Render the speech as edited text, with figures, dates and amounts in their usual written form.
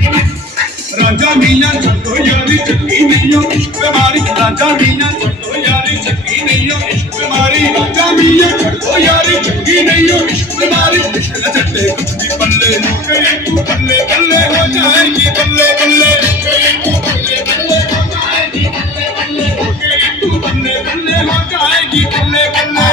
राजा मियां छड्डो यारी चंगी नहीं हो इश्क बीमारी राजा मियां छड्डो यारी चंगी नहीं हो इश्क बीमारी राजा मियां छड्डो यारी चंगी नहीं हो इश्क बीमारी इश्क न छड्डे कुछ भी बल्ले कहीं तू बल्ले बल्ले हो जाएगी बल्ले बल्ले कहीं तू बल्ले बल्ले हो जाएगी बल्ले बल्ले कहीं तू बल्ले बल्ले हो जाएगी बल्ले बल्ले